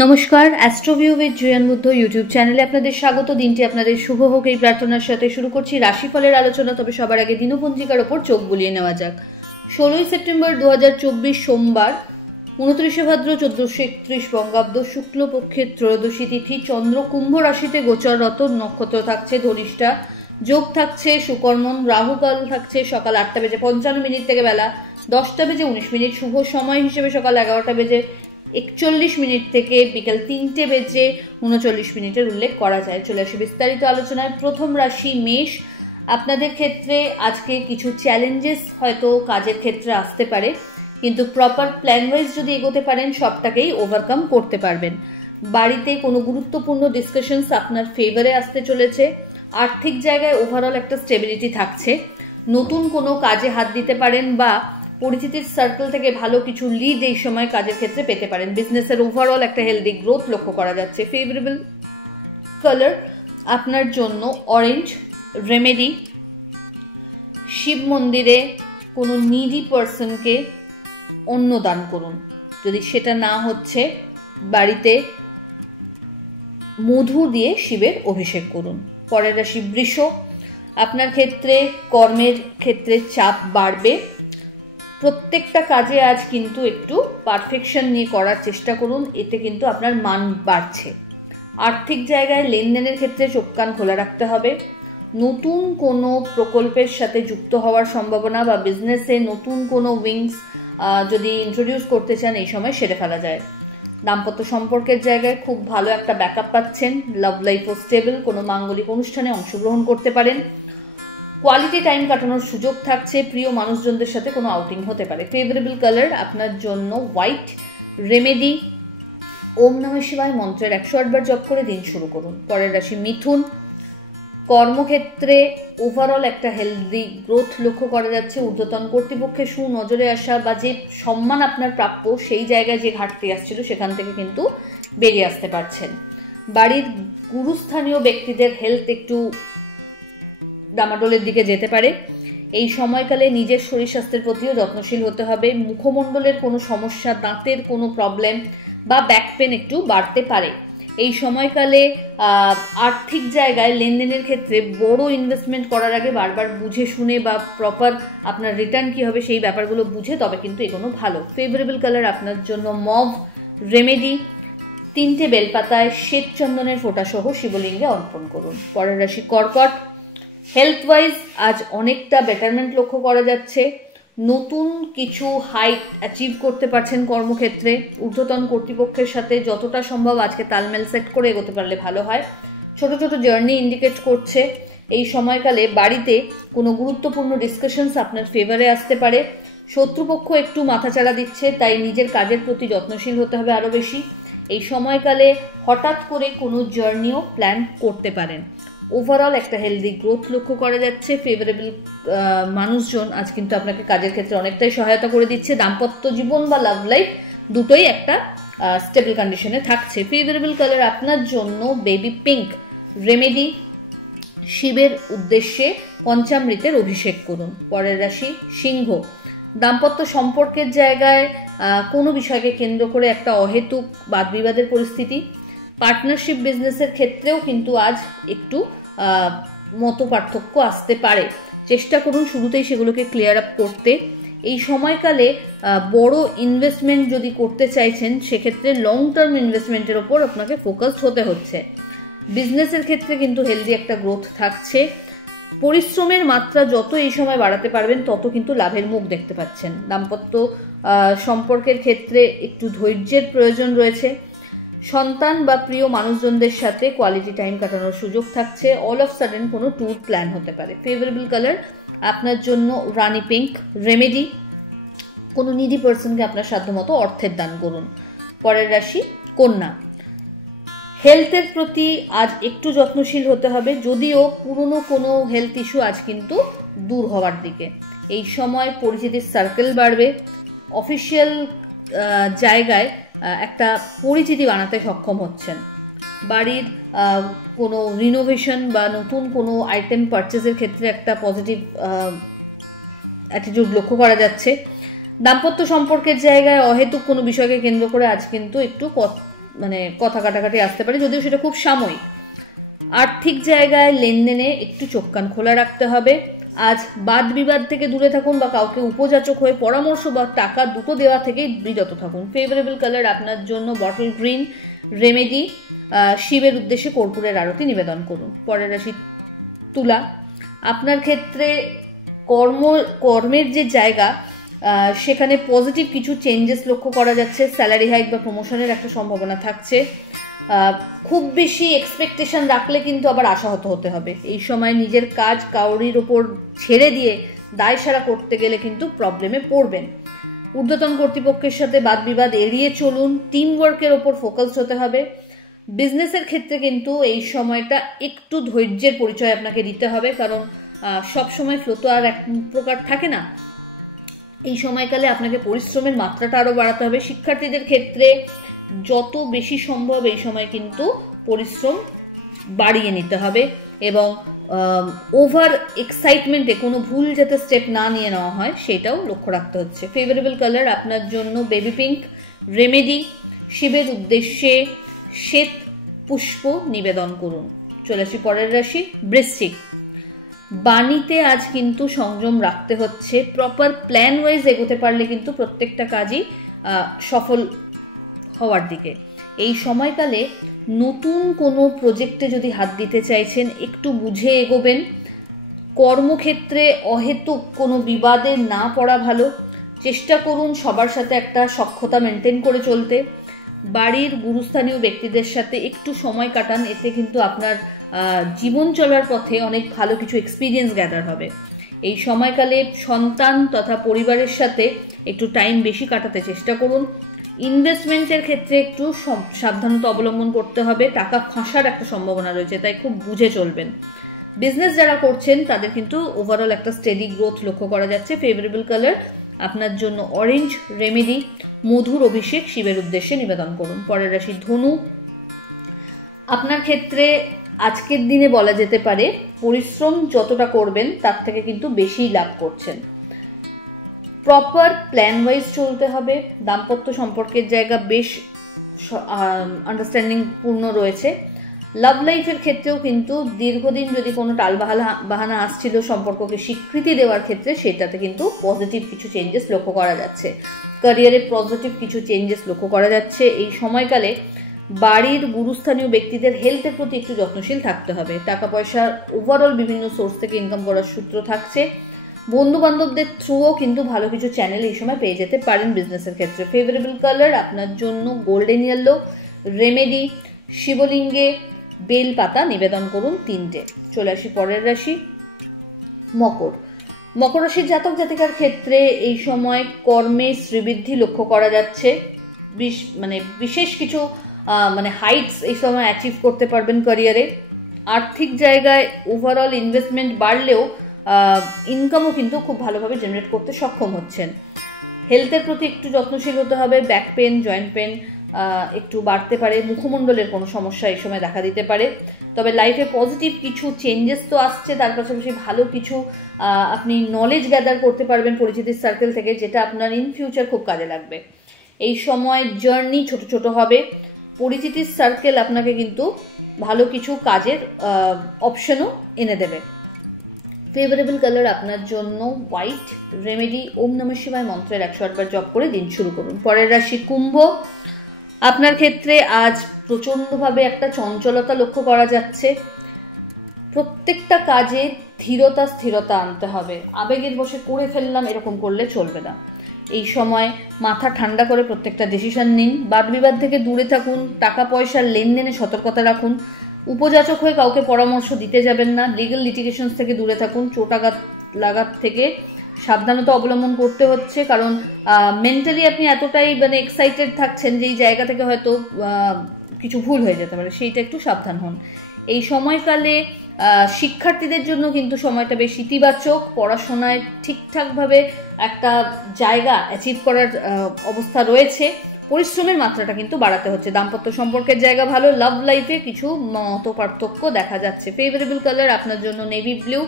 নমস্কার, অ্যাস্ট্রোভিউ with Juan Buddha YouTube চ্যানেলে আপনাদের স্বাগত। দিনটি আপনাদের শুভ হোক এই প্রার্থনার সাথে শুরু করছি রাশিফলের আলোচনা। তবে সবার আগে দিনপঞ্জিকার ওপর চোখ বুলিয়ে নেওয়া যাক। 16ই সেপ্টেম্বর 2024 সোমবার, 29শে ভাদ্র 1431 বঙ্গাব্দ, শুক্লপক্ষের ত্রয়োদশী তিথি, চন্দ্র কুম্ভ রাশিতে গোচররত, নক্ষত্র থাকছে ধনিষ্ঠা, যোগ থাকছে সুকর্মণ, রাহুকাল থাকছে সকাল 8টা বেজে 55 থেকে বেলা 10টা বেজে 19, শুভ সময় হিসেবে সকাল 11টা বেজে 41 থেকে বিকাল 3টে বেজে 39 উল্লেখ করা যায়। চলে আসি বিস্তারিত আলোচনায়। প্রথম রাশি মেষ। আপনাদের ক্ষেত্রে আজকে কিছু চ্যালেঞ্জেস হয়তো কাজের ক্ষেত্রে আসতে পারে, কিন্তু প্রপার প্ল্যান ওয়াইজ যদি এগোতে পারেন সবটাকেই ওভারকাম করতে পারবেন। বাড়িতে কোনো গুরুত্বপূর্ণ ডিসকাশনস আপনার ফেভারে আসতে চলেছে। আর্থিক জায়গায় ওভারঅল একটা স্টেবিলিটি থাকছে। নতুন কোনো কাজে হাত দিতে পারেন বা পরিচিতির সার্কেল থেকে ভালো কিছু লিড এই সময় কাজের ক্ষেত্রে পেতে পারেন। বিজনেসের ওভারঅল একটা হেলদি গ্রোথ লক্ষ্য করা যাচ্ছে। ফেভারেবল কালার আপনার জন্য অরেঞ্জ। রেমেডি, শিব মন্দিরে কোনো নিডি পার্সনকে অন্ন দান করুন। যদি সেটা না হচ্ছে, বাড়িতে মধু দিয়ে শিবের অভিষেক করুন। পরের রাশি বৃষ। আপনার ক্ষেত্রে কর্মের ক্ষেত্রে চাপ বাড়বে। প্রত্যেকটা কাজে আজ কিন্তু একটু পারফেকশন নিয়ে করার চেষ্টা করুন, এতে কিন্তু আপনার মান বাড়ছে। আর্থিক জায়গায় লেনদেনের ক্ষেত্রে চোখ কান খোলা রাখতে হবে। নতুন কোনো প্রকল্পের সাথে যুক্ত হওয়ার সম্ভাবনা বা বিজনেসে নতুন কোনো উইংস যদি ইন্ট্রোডিউস করতে চান এই সময় সেরে ফেলা যায়। দাম্পত্য সম্পর্কের জায়গায় খুব ভালো একটা ব্যাকআপ পাচ্ছেন। লাভ লাইফও স্টেবল। কোনো মাঙ্গলিক অনুষ্ঠানে অংশগ্রহণ করতে পারেন। কোয়ালিটি টাইম কাটানোর সুযোগ থাকছে। প্রিয় মানুষজনদের সাথে কোনো আউটিং হতে পারে। ফেভারেবল কালার আপনার জন্য হোয়াইট। রেমেডি, ওম নমঃ শিবায় মন্ত্রের 108 বার জপ করে দিন শুরু করুন। পরের রাশি মিথুন। কর্মক্ষেত্রে ওভারঅল একটা হেলদি গ্রোথ লক্ষ্য করা যাচ্ছে। ঊর্ধ্বতন কর্তৃপক্ষের সুনজরে আসা বা যে সম্মান আপনার প্রাপ্য সেই জায়গায় যে ঘাটতি আসছিল সেখান থেকে কিন্তু বেরিয়ে আসতে পারছেন। বাড়ির গুরুস্থানীয় ব্যক্তিদের হেলথ একটু ডামাডোলের দিকে যেতে পারে। এই সময়কালে নিজের শরীর স্বাস্থ্যের প্রতিও যত্নশীল হতে হবে। মুখমণ্ডলের কোনো সমস্যা, দাঁতের কোনো প্রবলেম বা ব্যাক পেন একটু বাড়তে পারে। এই সময়কালে আর্থিক জায়গায় লেনদেনের ক্ষেত্রে বড় ইনভেস্টমেন্ট করার আগে বারবার বুঝে শুনে বা প্রপার আপনার রিটার্ন কী হবে সেই ব্যাপারগুলো বুঝে তবে কিন্তু এগুলো ভালো। ফেভারেবল কালার আপনার জন্য মভ। রেমেডি, 3টে বেলপাতায় শ্বেত চন্দনের ফোঁটা সহ শিবলিঙ্গে অর্পণ করুন। পরের রাশি কর্কট। হেলথ ওয়াইজ আজ অনেকটা বেটারমেন্ট লক্ষ্য করা যাচ্ছে। নতুন কিছু হাইট অ্যাচিভ করতে পারছেন কর্মক্ষেত্রে। ঊর্ধ্বতন কর্তৃপক্ষের সাথে যতটা সম্ভব আজকে তালমেল সেট করে এগোতে পারলে ভালো হয়। ছোট ছোট জার্নি ইন্ডিকেট করছে। এই সময়কালে বাড়িতে কোনো গুরুত্বপূর্ণ ডিসকাশনস আপনার ফেভারে আসতে পারে। শত্রুপক্ষ একটু মাথাচাড়া দিচ্ছে, তাই নিজের কাজের প্রতি যত্নশীল হতে হবে আরও বেশি। এই সময়কালে হঠাৎ করে কোনো জার্নিও প্ল্যান করতে পারেন। ওভারঅল একটা হেলদি গ্রোথ লক্ষ্য করা যাচ্ছে। ফেভারেবল মানুষজন আজ কিন্তু আপনাকে কাজের ক্ষেত্রে অনেকটাই সহায়তা করে দিচ্ছে। দাম্পত্য জীবন বা লাভ লাইফ দুটোই একটা স্টেবল কন্ডিশনে থাকছে। ফেভারেবল কালার আপনার জন্য বেবি পিঙ্ক। রেমেডি, শিবের উদ্দেশ্যে পঞ্চামৃতের অভিষেক করুন। পরের রাশি সিংহ। দাম্পত্য সম্পর্কের জায়গায় কোনো বিষয়কে কেন্দ্র করে একটা অহেতুক বাদবিবাদের পরিস্থিতি। পার্টনারশিপ বিজনেসের ক্ষেত্রেও কিন্তু আজ একটু মত পার্থক্য আসতে পারে। চেষ্টা করুন শুরুতেই সেগুলোকে ক্লিয়ার আপ করতে। এই সময়কালে বড় ইনভেস্টমেন্ট যদি করতে চাইছেন সেক্ষেত্রে লং টার্ম ইনভেস্টমেন্টের ওপর আপনাকে ফোকাসড হতে হচ্ছে। বিজনেসের ক্ষেত্রে কিন্তু হেলদি একটা গ্রোথ থাকছে। পরিশ্রমের মাত্রা যত এই সময় বাড়াতে পারবেন তত কিন্তু লাভের মুখ দেখতে পাচ্ছেন। দাম্পত্য সম্পর্কের ক্ষেত্রে একটু ধৈর্যের প্রয়োজন রয়েছে। সন্তান বা প্রিয় মানুষজনদের সাথে কোয়ালিটি টাইম কাটানোর সুযোগ থাকছে। অল অফ সাডেন কোনো ট্যুর প্ল্যান হতে পারে। ফেভারেবল কালার আপনার জন্য রানি পিঙ্ক। রেমেডি, কোনো নিডি পার্সনকে আপনার সাধ্যমতো অর্থের দান করুন। পরের রাশি কন্যা। হেলথের প্রতি আজ একটু যত্নশীল হতে হবে, যদিও পুরনো কোনো হেলথ ইস্যু আজ কিন্তু দূর হওয়ার দিকে। এই সময় পরিচিতির সার্কেল বাড়বে। অফিসিয়াল জায়গায় একটা পরিচিতি বানাতে সক্ষম হচ্ছেন। বাড়ির কোনো রিনোভেশন বা নতুন কোনো আইটেম পারচেজের ক্ষেত্রে একটা পজিটিভ অ্যাটিটিউড লক্ষ্য করা যাচ্ছে। দাম্পত্য সম্পর্কের জায়গায় অহেতুক কোনো বিষয়কে কেন্দ্র করে আজ কিন্তু একটু মানে কথা কাটাকাটি আসতে পারে, যদিও সেটা খুব সাময়িক। আর্থিক জায়গায় লেনদেনে একটু চোখ কান খোলা রাখতে হবে। আজ বাদ বিবাদ থেকে দূরে থাকুন বা কাউকে উপযাচক হয়ে পরামর্শ বা টাকা দুটো দেওয়া থেকে বিরত থাকুন। ফেভারেবল কালার আপনার জন্য বটল গ্রিন। রেমেডি, শিবের উদ্দেশ্যে কর্পূরের আরতি নিবেদন করুন। পরের রাশি তুলা। আপনার ক্ষেত্রে কর্মের যে জায়গা সেখানে পজিটিভ কিছু চেঞ্জেস লক্ষ্য করা যাচ্ছে। স্যালারি হাইক বা প্রমোশনের একটা সম্ভাবনা থাকছে। খুব বেশি এক্সপেকটেশন রাখলে কিন্তু আবার আশাহত হতে হবে। এই সময় নিজের কাজ কাউরির ওপর ছেড়ে দিয়ে দায় সারা করতে গেলে কিন্তু প্রবলেমে পড়বেন। ঊর্ধ্বতন কর্তৃপক্ষের সাথে বাদ বিবাদ এড়িয়ে চলুন। টিম ওয়ার্কের ওপর ফোকাস হতে হবে। বিজনেসের ক্ষেত্রে কিন্তু এই সময়টা একটু ধৈর্যের পরিচয় আপনাকে দিতে হবে, কারণ সব সময় ফ্লো তো আর এক প্রকার থাকে না। এই সময়কালে আপনাকে পরিশ্রমের মাত্রাটা আরো বাড়াতে হবে। শিক্ষার্থীদের ক্ষেত্রে যত বেশি সম্ভব এই সময় কিন্তু পরিশ্রম বাড়িয়ে নিতে হবে এবং ওভার এক্সাইটমেন্টে কোনো ভুল যাতে স্টেপ না নিয়ে নেওয়া হয় সেটাও লক্ষ্য রাখতে হচ্ছে। ফেভারেবল কালার আপনার জন্য বেবি পিঙ্ক। রেমেডি, শিবের উদ্দেশ্যে শ্বেত পুষ্প নিবেদন করুন। চলে আসি পরের রাশি বৃশ্চিক। বাণীতে আজ কিন্তু সংযম রাখতে হচ্ছে। প্রপার প্ল্যান ওয়াইজ এগোতে পারলে কিন্তু প্রত্যেকটা কাজই সফল হওয়ার দিকে। এই সময়কালে নতুন কোনো প্রজেক্টে যদি হাত দিতে চাইছেন একটু বুঝে এগোবেন। কর্মক্ষেত্রে অহেতুক কোনো বিবাদে না পড়া ভালো। চেষ্টা করুন সবার সাথে একটা সখ্যতা মেনটেন করে চলতে। বাড়ির গুরুস্থানীয় ব্যক্তিদের সাথে একটু সময় কাটান, এতে কিন্তু আপনার জীবন চলার পথে অনেক ভালো কিছু এক্সপিরিয়েন্স গ্যাদার হবে। এই সময়কালে সন্তান তথা পরিবারের সাথে একটু টাইম বেশি কাটাতে চেষ্টা করুন। ইনভেস্টমেন্টের ক্ষেত্রে একটু সাবধানতা অবলম্বন করতে হবে। টাকা ফাঁসার একটা সম্ভাবনা রয়েছে, তাই খুব বুঝে চলবেন। বিজনেস যারা করছেন তাদের কিন্তু ওভারঅল একটা স্টেডি গ্রোথ লক্ষ্য করা যাচ্ছে। ফেভারেবল কালার আপনার জন্য অরেঞ্জ। রেমেডি, মধুর অভিষেক শিবের উদ্দেশ্যে নিবেদন করুন। পরের রাশি ধনু। আপনার ক্ষেত্রে আজকের দিনে বলা যেতে পারে পরিশ্রম যতটা করবেন তার থেকে কিন্তু বেশি লাভ করছেন। প্রপার প্ল্যান ওয়াইজ চলতে হবে। দাম্পত্য সম্পর্কের জায়গা বেশ আন্ডারস্ট্যান্ডিং পূর্ণ রয়েছে। লাভ লাইফের ক্ষেত্রেও কিন্তু দীর্ঘদিন যদি কোনো বাহানা আসছিল সম্পর্ককে স্বীকৃতি দেওয়ার ক্ষেত্রে, সেটাতে কিন্তু পজিটিভ কিছু চেঞ্জেস লক্ষ্য করা যাচ্ছে। ক্যারিয়ারে পজিটিভ কিছু চেঞ্জেস লক্ষ্য করা যাচ্ছে। এই সময়কালে বাড়ির গুরুস্থানীয় ব্যক্তিদের হেলথের প্রতি একটু যত্নশীল থাকতে হবে। টাকা পয়সার ওভারঅল বিভিন্ন সোর্স থেকে ইনকাম করার সূত্র থাকছে। বন্ধু বান্ধবদের থ্রুও কিন্তু ভালো কিছু চ্যানেল এই সময় পেয়ে যেতে পারেন বিজনেসের ক্ষেত্রে। ফেভারেবল কালার আপনার জন্য গোল্ডেন ইয়েলো। রেমেডি, শিবলিঙ্গে বেল পাতা নিবেদন করুন 3টে। চলে আসি পরের রাশি মকর। মকর রাশির জাতক জাতিকার ক্ষেত্রে এই সময় কর্মে শ্রীবৃদ্ধি লক্ষ্য করা যাচ্ছে। বিশেষ কিছু হাইটস এই সময় অ্যাচিভ করতে পারবেন ক্যারিয়ারে। আর্থিক জায়গায় ওভারঅল ইনভেস্টমেন্ট বাড়লেও ইনকামও কিন্তু খুব ভালোভাবে জেনারেট করতে সক্ষম হচ্ছেন। হেলথের প্রতি একটু যত্নশীল হতে হবে। ব্যাক পেন, জয়েন্ট পেন একটু বাড়তে পারে। মুখমণ্ডলের কোনো সমস্যা এই সময় দেখা দিতে পারে। তবে লাইফে পজিটিভ কিছু চেঞ্জেস তো আসছে, তার পাশাপাশি ভালো কিছু আপনি নলেজ গ্যাদার করতে পারবেন পরিচিতির সার্কেল থেকে, যেটা আপনার ইন ফিউচার খুব কাজে লাগবে। এই সময় জার্নি ছোট ছোট হবে। পরিচিতির সার্কেল আপনাকে কিন্তু ভালো কিছু কাজের অপশনও এনে দেবে। ফেভারেবল কালার আপনার জন্য হোয়াইট। রেমেডি, ওম নমঃ শিবায় মন্ত্রের 108 বার জপ করে দিন শুরু করুন। পরের রাশি কুম্ভ। আপনার ক্ষেত্রে আজ প্রচণ্ডভাবে একটা চঞ্চলতা লক্ষ্য করা যাচ্ছে। প্রত্যেকটা কাজে ধীরতা স্থিরতা আনতে হবে। আবেগের বশে করে ফেললাম এরকম করলে চলবে না। এই সময় মাথা ঠান্ডা করে প্রত্যেকটা ডিসিশন নিন। বাদ বিবাদ থেকে দূরে থাকুন। টাকা পয়সার লেনদেনে সতর্কতা রাখুন। উপযাচক হয়ে কাউকে পরামর্শ দিতে যাবেন না। লিগ্যাল লিটিগেশনস থেকে দূরে থাকুন। চোট আঘাত লাগার থেকে সাবধানতা অবলম্বন করতে হচ্ছে, কারণ মেন্টালি আপনি এতটাই এক্সাইটেড থাকছেন যে এই জায়গা থেকে হয়তো কিছু ভুল হয়ে যেতে পারে, সেইটা একটু সাবধান হন। এই সময়কালে শিক্ষার্থীদের জন্য কিন্তু সময়টা বেশ ইতিবাচক। পড়াশোনায় ঠিকঠাকভাবে একটা জায়গা অ্যাচিভ করার অবস্থা রয়েছে। পরিশ্রমের মাত্রাটা কিন্তু বাড়াতে হচ্ছে। দাম্পত্য সম্পর্কের জায়গা ভালো। লাভ লাইফে কিছু মত পার্থক্য দেখা যাচ্ছে। ফেভারেবল কালার আপনার জন্য নেভি ব্লু।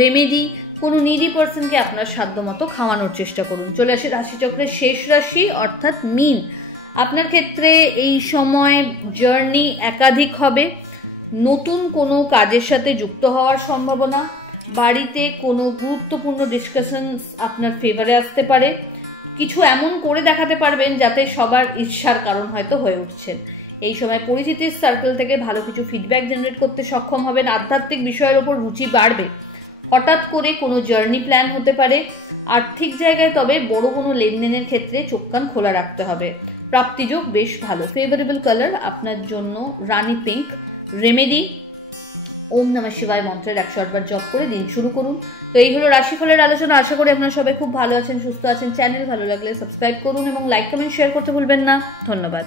রেমেডি, কোনো নিডি পার্সনকে আপনার সাধ্যমতো খাওয়ানোর চেষ্টা করুন। চলে আসে রাশিচক্রের শেষ রাশি অর্থাৎ মীন। আপনার ক্ষেত্রে এই সময় জার্নি একাধিক হবে, নতুন কোনো কাজের সাথে যুক্ত হওয়ার সম্ভাবনা, বাড়িতে কোনো গুরুত্বপূর্ণ ডিসকাশন আপনার ফেভারে আসতে পারে, কিছু এমন করে দেখাতে পারবেন যাতে সবার ঈর্ষার কারণ হয়তো হয়ে উঠছেন। এই সময় পরিচিতির সার্কেল থেকে ভালো কিছু ফিডব্যাক জেনারেট করতে সক্ষম হবেন, আধ্যাত্মিক বিষয়ের ওপর রুচি বাড়বে, হঠাৎ করে কোনো জার্নি প্ল্যান হতে পারে। আর্থিক জায়গায় তবে বড় কোনো লেনদেনের ক্ষেত্রে চোখ কান খোলা রাখতে হবে। প্রাপ্তিযোগ বেশ ভালো। ফেভারেবল কালার আপনার জন্য রানী পিঙ্ক। রেমেডি ওম নমঃ শিবায় মন্ত্রের 108 বার জপ করে দিন শুরু করুন। তো এই হলো রাশিফলের আলোচনা। আশা করি আপনারা সবাই খুব ভালো আছেন, সুস্থ আছেন। চ্যানেল ভালো লাগলে সাবস্ক্রাইব করুন এবং লাইক কমেন্ট শেয়ার করতে ভুলবেন না। ধন্যবাদ।